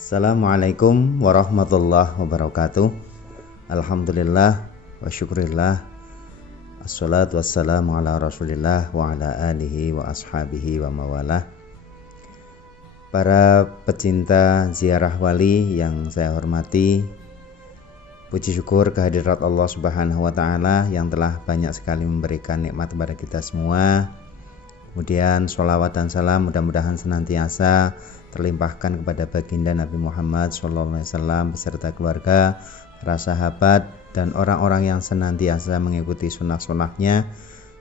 Assalamualaikum warahmatullahi wabarakatuh. Alhamdulillah wa syukurillah. Assalatu wassalamu ala rasulillah wa ala alihi wa ashabihi wa mawalah. Para pecinta ziarah wali yang saya hormati, puji syukur kehadirat Allah Subhanahu wa taala yang telah banyak sekali memberikan nikmat kepada kita semua. Kemudian sholawat dan salam mudah-mudahan senantiasa terlimpahkan kepada baginda Nabi Muhammad SAW beserta keluarga, para sahabat, dan orang-orang yang senantiasa mengikuti sunnah-sunnahnya.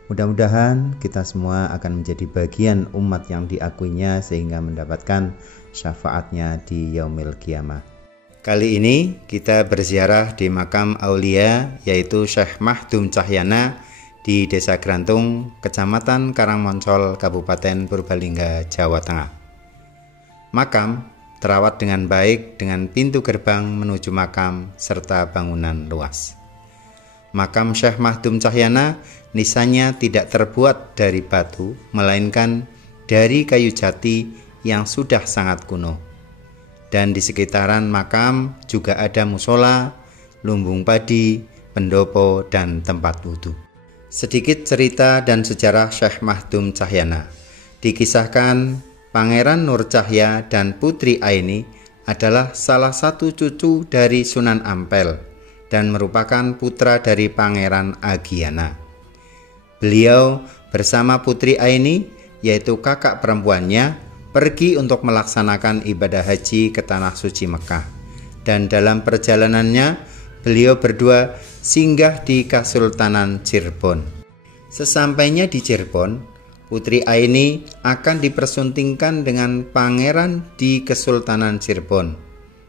Mudah-mudahan kita semua akan menjadi bagian umat yang diakuinya sehingga mendapatkan syafaatnya di yaumil qiyamah. Kali ini kita berziarah di makam aulia, yaitu Syekh Mahdum Cahyana di Desa Grantung, Kecamatan Karangmoncol, Kabupaten Purbalingga, Jawa Tengah. Makam terawat dengan baik dengan pintu gerbang menuju makam serta bangunan luas. Makam Syekh Mahdum Cahyana nisannya tidak terbuat dari batu, melainkan dari kayu jati yang sudah sangat kuno. Dan di sekitaran makam juga ada musola, lumbung padi, pendopo, dan tempat wudhu. Sedikit cerita dan sejarah Syekh Mahdum Cahyana. Dikisahkan Pangeran Nur Cahya dan Putri Aini adalah salah satu cucu dari Sunan Ampel dan merupakan putra dari Pangeran Agiana. Beliau bersama Putri Aini, yaitu kakak perempuannya, pergi untuk melaksanakan ibadah haji ke Tanah Suci Mekah. Dan dalam perjalanannya, beliau berdua singgah di Kesultanan Cirebon. Sesampainya di Cirebon, Putri Aini akan dipersuntingkan dengan pangeran di Kesultanan Cirebon.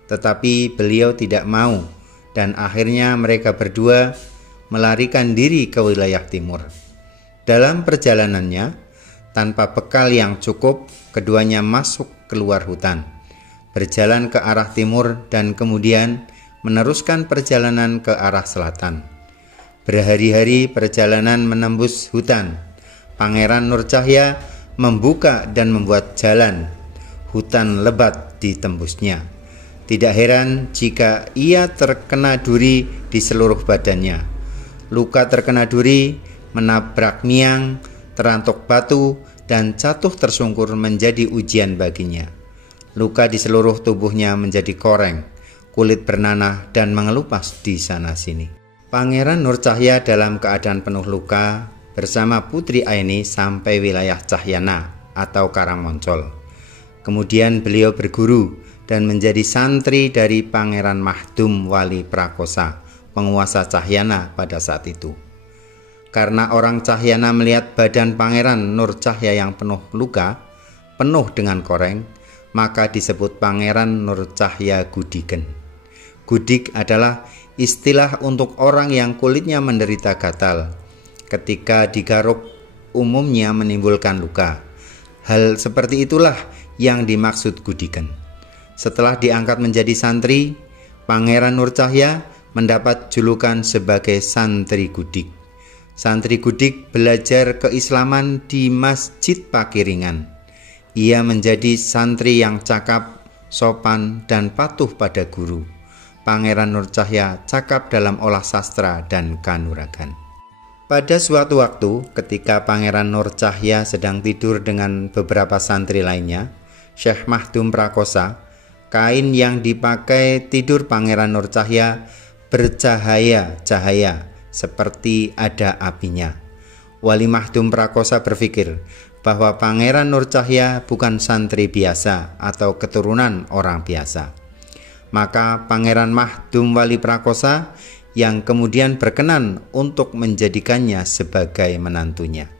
Tetapi beliau tidak mau dan akhirnya mereka berdua melarikan diri ke wilayah timur. Dalam perjalanannya, tanpa bekal yang cukup, keduanya masuk keluar hutan, berjalan ke arah timur dan kemudian meneruskan perjalanan ke arah selatan. Berhari-hari perjalanan menembus hutan. Pangeran Nur Cahya membuka dan membuat jalan. Hutan lebat ditembusnya. Tidak heran jika ia terkena duri di seluruh badannya. Luka terkena duri, menabrak miang, terantuk batu, dan jatuh tersungkur menjadi ujian baginya. Luka di seluruh tubuhnya menjadi koreng, kulit bernanah dan mengelupas di sana-sini. Pangeran Nur Cahya dalam keadaan penuh luka bersama Putri Aini sampai wilayah Cahyana atau Karangmoncol. Kemudian beliau berguru dan menjadi santri dari Pangeran Mahdum Wali Prakosa, penguasa Cahyana pada saat itu. Karena orang Cahyana melihat badan Pangeran Nur Cahya yang penuh luka, penuh dengan koreng, maka disebut Pangeran Nur Cahya Gudiken. Gudik adalah istilah untuk orang yang kulitnya menderita gatal. Ketika digaruk umumnya menimbulkan luka. Hal seperti itulah yang dimaksud gudikan. Setelah diangkat menjadi santri, Pangeran Nur Cahya mendapat julukan sebagai santri gudik. Santri gudik belajar keislaman di Masjid Pakiringan. Ia menjadi santri yang cakap, sopan, dan patuh pada guru. Pangeran Nur Cahya cakap dalam olah sastra dan kanuragan. Pada suatu waktu, ketika Pangeran Nur Cahya sedang tidur dengan beberapa santri lainnya, Syekh Mahdum Prakosa, kain yang dipakai tidur Pangeran Nur Cahya bercahaya-cahaya seperti ada apinya. Wali Mahdum Prakosa berpikir bahwa Pangeran Nur Cahya bukan santri biasa atau keturunan orang biasa. Maka Pangeran Mahdum Wali Prakosa yang kemudian berkenan untuk menjadikannya sebagai menantunya.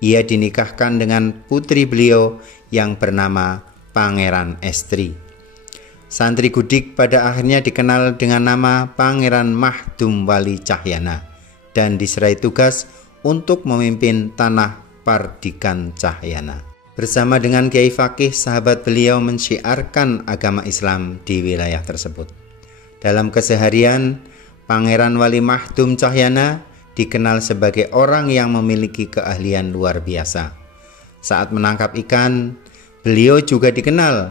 Ia dinikahkan dengan putri beliau yang bernama Pangeran Estri. Santri gudik pada akhirnya dikenal dengan nama Pangeran Mahdum Wali Cahyana dan diserai tugas untuk memimpin tanah Pardikan Cahyana. Bersama dengan Kiai Fakih, sahabat beliau mensyiarkan agama Islam di wilayah tersebut. Dalam keseharian, Pangeran Wali Mahdum Cahyana dikenal sebagai orang yang memiliki keahlian luar biasa. Saat menangkap ikan, beliau juga dikenal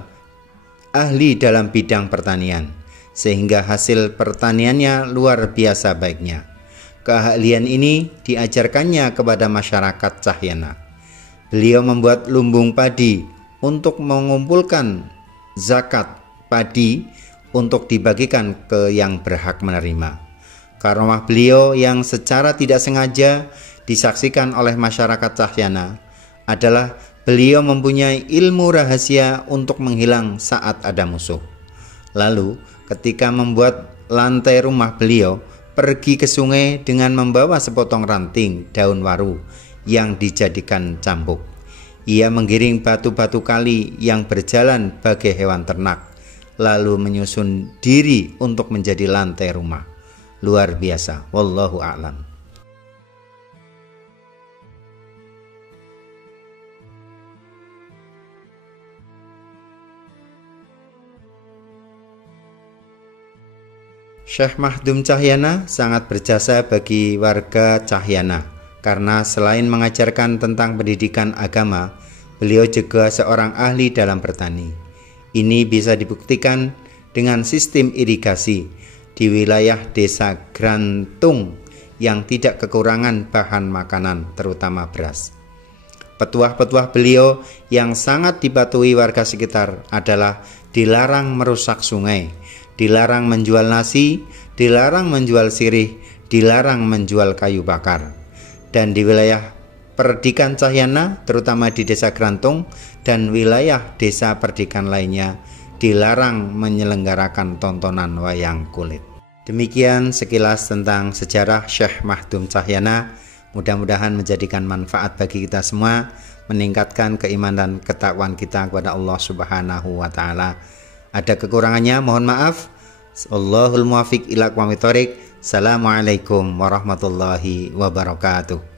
ahli dalam bidang pertanian, sehingga hasil pertaniannya luar biasa baiknya. Keahlian ini diajarkannya kepada masyarakat Cahyana. Beliau membuat lumbung padi untuk mengumpulkan zakat padi untuk dibagikan ke yang berhak menerima. Karomah beliau yang secara tidak sengaja disaksikan oleh masyarakat Cahyana adalah beliau mempunyai ilmu rahasia untuk menghilang saat ada musuh. Lalu ketika membuat lantai rumah beliau, pergi ke sungai dengan membawa sepotong ranting daun waru yang dijadikan cambuk. Ia menggiring batu-batu kali yang berjalan bagai hewan ternak, lalu menyusun diri untuk menjadi lantai rumah. Luar biasa. Wallahu a'lam. Syekh Mahdum Cahyana sangat berjasa bagi warga Cahyana karena selain mengajarkan tentang pendidikan agama, beliau juga seorang ahli dalam bertani. Ini bisa dibuktikan dengan sistem irigasi di wilayah desa Grantung yang tidak kekurangan bahan makanan, terutama beras. Petuah-petuah beliau yang sangat dipatuhi warga sekitar adalah dilarang merusak sungai, dilarang menjual nasi, dilarang menjual sirih, dilarang menjual kayu bakar. Dan di wilayah Perdikan Cahyana, terutama di desa Grantung dan wilayah desa Perdikan lainnya, dilarang menyelenggarakan tontonan wayang kulit. Demikian sekilas tentang sejarah Syekh Mahdum Cahyana. Mudah-mudahan menjadikan manfaat bagi kita semua, meningkatkan keimanan dan ketakwaan kita kepada Allah Subhanahu wa Ta'ala. Ada kekurangannya, mohon maaf. Allahul muwafiq ila aqwamit thoriq. Assalamualaikum warahmatullahi wabarakatuh.